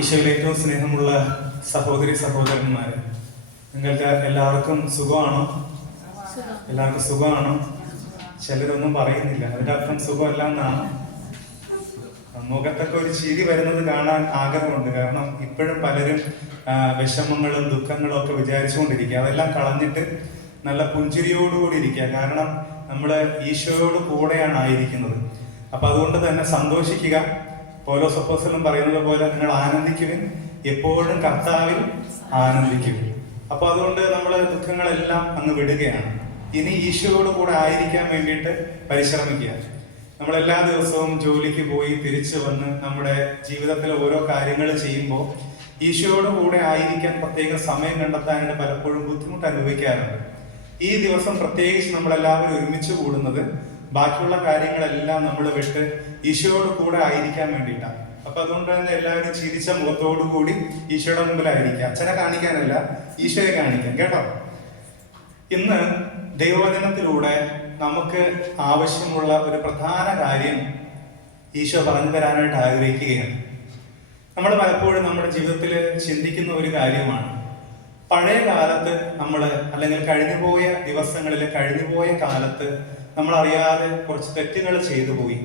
ഈശോയിൽ ഏറ്റവും സ്നേഹമുള്ള സഹോദരി സഹോദരന്മാരെ, നിങ്ങൾക്ക് എല്ലാവർക്കും സുഖമാണോ? എല്ലാവർക്കും സുഖമാണോ? ചിലരൊന്നും പറയുന്നില്ല. അതിന്റെ അർത്ഥം സുഖമല്ല എന്നാണ്. മുഖത്തൊക്കെ ഒരു ചിരി വരുന്നത് കാണാൻ ആഗ്രഹമുണ്ട്. കാരണം ഇപ്പോഴും പലരും വിഷമങ്ങളും ദുഃഖങ്ങളും ഒക്കെ വിചാരിച്ചുകൊണ്ടിരിക്കുക. അതെല്ലാം കളഞ്ഞിട്ട് നല്ല പുഞ്ചിരിയോടുകൂടി ഇരിക്കുക. കാരണം നമ്മൾ ഈശോയോട് കൂടെയാണ് ആയിരിക്കുന്നത്. അപ്പൊ അതുകൊണ്ട് തന്നെ സന്തോഷിക്കുക. പൗലോസ് അപ്പോസ്തലൻ പറയുന്നത് പോലെ നിങ്ങൾ ആനന്ദിക്കുവിൻ, എപ്പോഴും കർത്താവിൽ ആനന്ദിക്കുവിൻ. അപ്പൊ അതുകൊണ്ട് നമ്മൾ ദുഃഖങ്ങളെല്ലാം അങ്ങ് വിടുകയാണ്. ഇനി ഈശോയോട് കൂടെ ആയിരിക്കാൻ വേണ്ടിയിട്ട് പരിശ്രമിക്കുക. നമ്മൾ എല്ലാ ദിവസവും ജോലിക്ക് പോയി തിരിച്ചു വന്ന് നമ്മുടെ ജീവിതത്തിലെ ഓരോ കാര്യങ്ങൾ ചെയ്യുമ്പോൾ ഈശോയോട് കൂടെ ആയിരിക്കാൻ പ്രത്യേക സമയം കണ്ടെത്താനായിട്ട് പലപ്പോഴും ബുദ്ധിമുട്ട് അനുഭവിക്കാറുണ്ട്. ഈ ദിവസം പ്രത്യേകിച്ച് നമ്മളെല്ലാവരും ഒരുമിച്ച് കൂടുന്നത് ബാക്കിയുള്ള കാര്യങ്ങളെല്ലാം നമ്മൾ വിട്ട് ഈശോയോട് കൂടെ ആയിരിക്കാൻ വേണ്ടിയിട്ടാണ്. അപ്പൊ അതുകൊണ്ട് തന്നെ എല്ലാവരും ചിരിച്ച മുഖത്തോടു കൂടി ഈശോയുടെ മുമ്പിലായിരിക്കുക. അച്ഛനെ കാണിക്കാനല്ല, ഈശോയെ കാണിക്കാം, കേട്ടോ. ഇന്ന് ദൈവവചനത്തിലൂടെ നമുക്ക് ആവശ്യമുള്ള ഒരു പ്രധാന കാര്യം ഈശോ പറഞ്ഞു തരാനായിട്ട് ആഗ്രഹിക്കുകയാണ്. നമ്മൾ പലപ്പോഴും നമ്മുടെ ജീവിതത്തിൽ ചിന്തിക്കുന്ന ഒരു കാര്യമാണ്, പഴയ കാലത്ത് നമ്മൾ അല്ലെങ്കിൽ കഴിഞ്ഞുപോയ ദിവസങ്ങളിൽ കഴിഞ്ഞുപോയ കാലത്ത് നമ്മൾ അറിയാതെ കുറച്ച് തെറ്റുകൾ ചെയ്തു പോയി,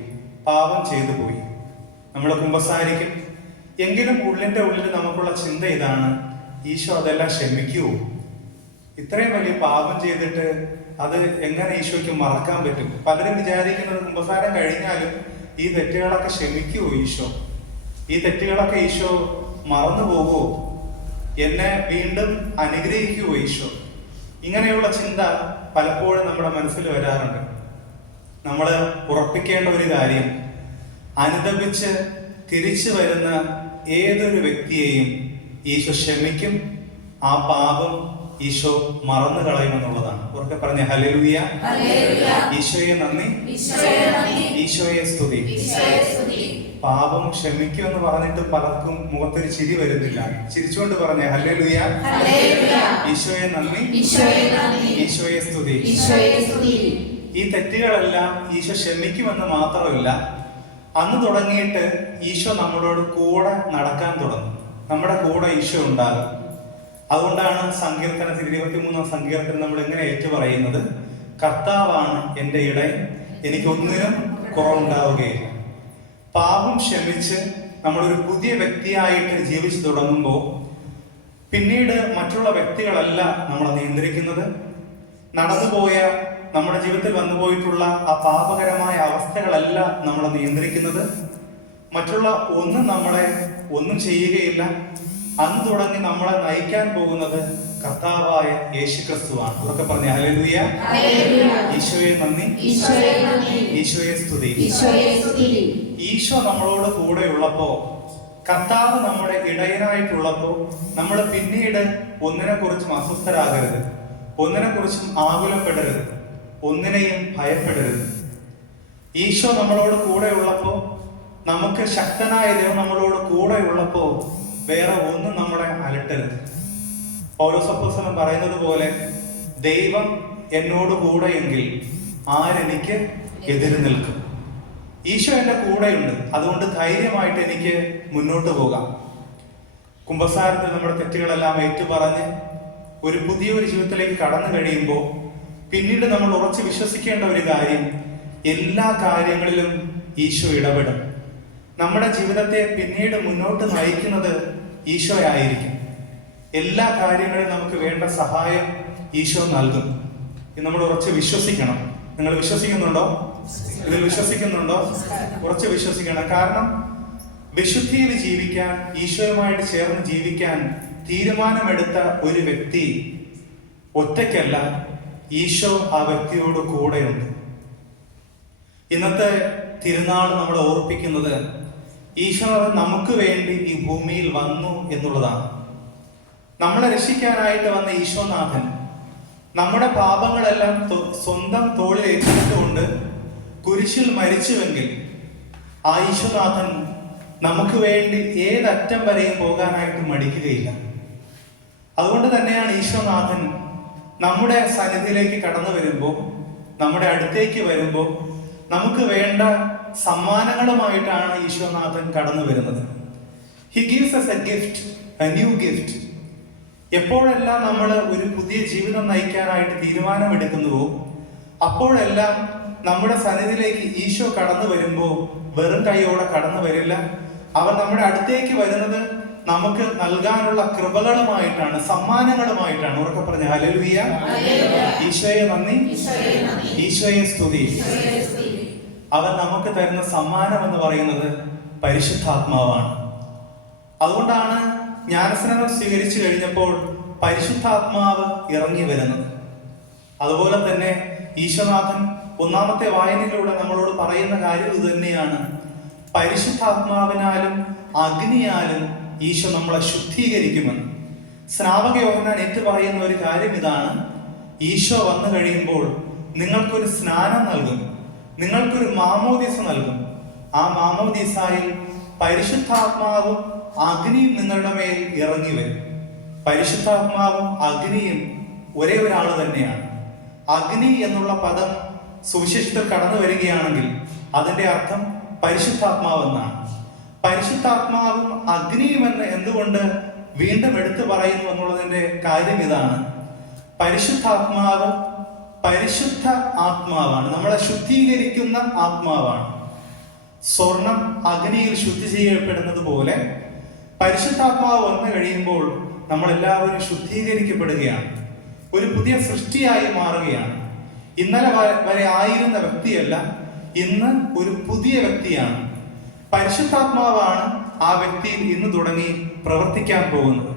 പാപം ചെയ്തു പോയി. നമ്മൾ കുമ്പസാരിക്കും, എങ്കിലും ഉള്ളിന്റെ ഉള്ളിൽ നമുക്കുള്ള ചിന്ത ഇതാണ്, ഈശോ അതെല്ലാം ക്ഷമിക്കുവോ? ഇത്രയും വലിയ പാപം ചെയ്തിട്ട് അത് എങ്ങനെ ഈശോയ്ക്ക് മറക്കാൻ പറ്റും? പലരും വിചാരിക്കുന്നത് കുമ്പസാരം കഴിഞ്ഞാലും ഈ തെറ്റുകളൊക്കെ ക്ഷമിക്കുവോ ഈശോ? ഈ തെറ്റുകളൊക്കെ ഈശോ മറന്നു പോകുമോ? എന്നെ വീണ്ടും അനുഗ്രഹിക്കുവോ ഈശോ? ഇങ്ങനെയുള്ള ചിന്ത പലപ്പോഴും നമ്മുടെ മനസ്സിൽ വരാറുണ്ട്. നമ്മൾ ഉറപ്പിക്കേണ്ട ഒരു കാര്യം, അനുദപിച്ച് തിരിച്ചു വരുന്ന ഏതൊരു വ്യക്തിയെയും ഈശോ ക്ഷമിക്കും, ആ പാപം ഈശോ മറന്നു കളയുമെന്നുള്ളതാണ്. ഉറക്കെ പറഞ്ഞ ഹല്ലേലൂയ, ഈശോയെ നന്ദി, ഈശോയെ സ്തുതി. പാപം ക്ഷമിക്കും എന്ന് പറഞ്ഞിട്ട് പലർക്കും മുഖത്തൊരു ചിരി വരുന്നില്ല. ചിരിച്ചുകൊണ്ട് പറഞ്ഞ ഹല്ലേലൂയ, ഈശോയെ നന്ദി, ഈശോയെ സ്തുതി. ഈ തെറ്റുകളെല്ലാം ഈശോ ക്ഷമിക്കുമെന്ന് മാത്രമല്ല, അന്ന് തുടങ്ങിയിട്ട് ഈശോ നമ്മളോട് കൂടെ നടക്കാൻ തുടങ്ങും. നമ്മുടെ കൂടെ ഈശോ ഉണ്ടാകും. അതുകൊണ്ടാണ് സങ്കീർത്തനത്തിൽ 23-ാം സങ്കീർത്തനം നമ്മൾ എങ്ങനെ ഏറ്റു പറയുന്നത്, കർത്താവാണ് എൻ്റെ ഇടയൻ, എനിക്കൊന്നിനും കുറവുണ്ടാവുകയില്ല. പാപം ക്ഷമിച്ച് നമ്മളൊരു പുതിയ വ്യക്തിയായിട്ട് ജീവിച്ചു തുടങ്ങുമ്പോൾ പിന്നീട് മറ്റുള്ള വ്യക്തികളല്ല നമ്മളെ നിയന്ത്രിക്കുന്നത്. നടന്നുപോയ നമ്മുടെ ജീവിതത്തിൽ വന്നുപോയിട്ടുള്ള ആ പാപകരമായ അവസ്ഥകളല്ല നമ്മളെ നിയന്ത്രിക്കുന്നത്. മറ്റുള്ള ഒന്നും നമ്മളെ ഒന്നും ചെയ്യുകയില്ല. അന്ന് തുടങ്ങി നമ്മളെ നയിക്കാൻ പോകുന്നത് കർത്താവായ യേശുക്രിസ്തുവാണ്. ഉറക്കെ പറഞ്ഞ ഹല്ലേലൂയ, ഈശോയെ നന്ദി, ഈശോയെ സ്തുതി. ഈശോ നമ്മളോട് കൂടെ ഉള്ളപ്പോ, കർത്താവ് നമ്മുടെ ഇടയനായിട്ടുള്ളപ്പോ നമ്മൾ പിന്നീട് ഒന്നിനെ കുറിച്ചും അസ്വസ്ഥരാകരുത്, ഒന്നിനെ കുറിച്ചും ആകുലപ്പെടരുത്, ഒന്നിനെയും ഭയപ്പെടരുത്. ഈശോ നമ്മളോട് കൂടെ ഉള്ളപ്പോ, നമുക്ക് ശക്തനായ ദൈവം നമ്മളോട് കൂടെ ഉള്ളപ്പോ വേറെ ഒന്നും നമ്മളെ അലട്ടരുത്. പൗലോസ് അപ്പോസ്തലൻ പറയുന്നത് പോലെ, ദൈവം എന്നോട് കൂടെയെങ്കിൽ ആരെനിക്ക് എതിര് നിൽക്കും? ഈശോ എന്റെ കൂടെയുണ്ട്, അതുകൊണ്ട് ധൈര്യമായിട്ട് എനിക്ക് മുന്നോട്ട് പോകാം. കുമ്പസാരത്തിൽ നമ്മുടെ തെറ്റുകളെല്ലാം ഏറ്റുപറഞ്ഞ് ഒരു പുതിയൊരു ജീവിതത്തിലേക്ക് കടന്നു കഴിയുമ്പോൾ പിന്നീട് നമ്മൾ ഉറച്ചു വിശ്വസിക്കേണ്ട ഒരു കാര്യം, എല്ലാ കാര്യങ്ങളിലും ഈശോ ഇടപെടും. നമ്മുടെ ജീവിതത്തെ പിന്നീട് മുന്നോട്ട് നയിക്കുന്നത് ഈശോയായിരിക്കും. എല്ലാ കാര്യങ്ങളിലും നമുക്ക് വേണ്ട സഹായം ഈശോ നൽകും. ഇത് നമ്മൾ ഉറച്ച് വിശ്വസിക്കണം. നിങ്ങൾ വിശ്വസിക്കുന്നുണ്ടോ? ഇതിൽ വിശ്വസിക്കുന്നുണ്ടോ? ഉറച്ച് വിശ്വസിക്കണം. കാരണം വിശുദ്ധിയിൽ ജീവിക്കാൻ, ഈശോയുമായിട്ട് ചേർന്ന് ജീവിക്കാൻ തീരുമാനമെടുത്ത ഒരു വ്യക്തി ഒറ്റയ്ക്കല്ല, ഈശോ ആ വ്യക്തിയോട് കൂടെയുണ്ട്. ഇന്നത്തെ തിരുനാൾ നമ്മളെ ഓർപ്പിക്കുന്നത് ഈശോ നമുക്ക് വേണ്ടി ഈ ഭൂമിയിൽ വന്നു എന്നുള്ളതാണ്. നമ്മളെ രക്ഷിക്കാനായിട്ട് വന്ന ഈശോനാഥൻ നമ്മുടെ പാപങ്ങളെല്ലാം സ്വന്തം തോളിൽ ഏറ്റെടുത്തുകൊണ്ട് കുരിശിൽ മരിച്ചുവെങ്കിൽ ആ ഈശോനാഥൻ നമുക്ക് വേണ്ടി ഏതറ്റം വരെയും പോകാനായിട്ട് മടിക്കുകയില്ല. അതുകൊണ്ട് തന്നെയാണ് ഈശോനാഥൻ നമ്മുടെ സന്നിധിയിലേക്ക് കടന്നു വരുമ്പോൾ, നമ്മുടെ അടുത്തേക്ക് വരുമ്പോൾ നമുക്ക് വേണ്ട സമ്മാനങ്ങളുമായിട്ടാണ് ഈശോനാഥൻ കടന്നു വരുന്നത്. He gives us a gift, a new gift. എപ്പോഴെല്ലാം നമ്മൾ ഒരു പുതിയ ജീവിതം നയിക്കാനായിട്ട് തീരുമാനമെടുക്കുന്നുവോ അപ്പോഴെല്ലാം നമ്മുടെ സന്നിധിയിലേക്ക് ഈശോ കടന്നു വരുമ്പോൾ വെറും കൈയോടെ കടന്നു വരില്ല. അവൻ നമ്മുടെ അടുത്തേക്ക് വരുന്നത് നമുക്ക് നൽകാനുള്ള കൃപകളുമായിട്ടാണ്, സമ്മാനങ്ങളുമായിട്ടാണ്. ഉറക്കെ പറഞ്ഞ ഹല്ലേലൂയ. ഈശോയെ നന്ദി, ഈശോയെ സ്തുതി. അവൻ നമുക്ക് തരുന്ന സമ്മാനം എന്ന് പറയുന്നത് പരിശുദ്ധാത്മാവാണ്. അതുകൊണ്ടാണ് ജ്ഞാനസ്നാനം സ്വീകരിച്ചു കഴിഞ്ഞപ്പോൾ പരിശുദ്ധാത്മാവ് ഇറങ്ങി വരുന്നത്. അതുപോലെ തന്നെ ഈശോനാഥൻ ഒന്നാമത്തെ വായനയിലൂടെ നമ്മളോട് പറയുന്ന കാര്യം ഇത് തന്നെയാണ്. പരിശുദ്ധാത്മാവിനാലും അഗ്നിയാലും ഈശോ നമ്മളെ ശുദ്ധീകരിക്കുമെന്ന്. സ്നാപക യോഹന്നാൻ ഏറ്റു പറയുന്ന ഒരു കാര്യം ഇതാണ്: ഈശോ വന്നു കഴിയുമ്പോൾ നിങ്ങൾക്കൊരു സ്നാനം നൽകും, നിങ്ങൾക്കൊരു മാമോദീസ നൽകും. ആ മാമോദീസായിൽ പരിശുദ്ധാത്മാവും അഗ്നിയും നിങ്ങളുടെ മേൽ ഇറങ്ങി വരും. പരിശുദ്ധാത്മാവും അഗ്നിയും ഒരേ ഒരാൾ തന്നെയാണ്. അഗ്നി എന്നുള്ള പദം സുവിശേഷത്തിൽ കടന്നു വരികയാണെങ്കിൽ അതിന്റെ അർത്ഥം പരിശുദ്ധാത്മാവ് എന്നാണ്. പരിശുദ്ധാത്മാവും അഗ്നിയും എന്ന് എന്തുകൊണ്ട് വീണ്ടും എടുത്തു പറയുന്നു എന്നുള്ളതിന്റെ കാര്യം ഇതാണ്: പരിശുദ്ധാത്മാവ് പരിശുദ്ധ ആത്മാവാണ്, നമ്മളെ ശുദ്ധീകരിക്കുന്ന ആത്മാവാണ്. സ്വർണം അഗ്നിയിൽ ശുദ്ധി ചെയ്യപ്പെടുന്നത് പോലെ പരിശുദ്ധാത്മാവ് വന്നു കഴിയുമ്പോൾ നമ്മളെല്ലാവരും ശുദ്ധീകരിക്കപ്പെടുകയാണ്, ഒരു പുതിയ സൃഷ്ടിയായി മാറുകയാണ്. ഇന്നലെ വരെ ആയിരുന്ന വ്യക്തിയല്ല, ഇന്ന് ഒരു പുതിയ വ്യക്തിയാണ്. പരിശുദ്ധാത്മാവാണ് ആ വ്യക്തിയിൽ ഇന്ന് തുടങ്ങി പ്രവർത്തിക്കാൻ പോകുന്നത്.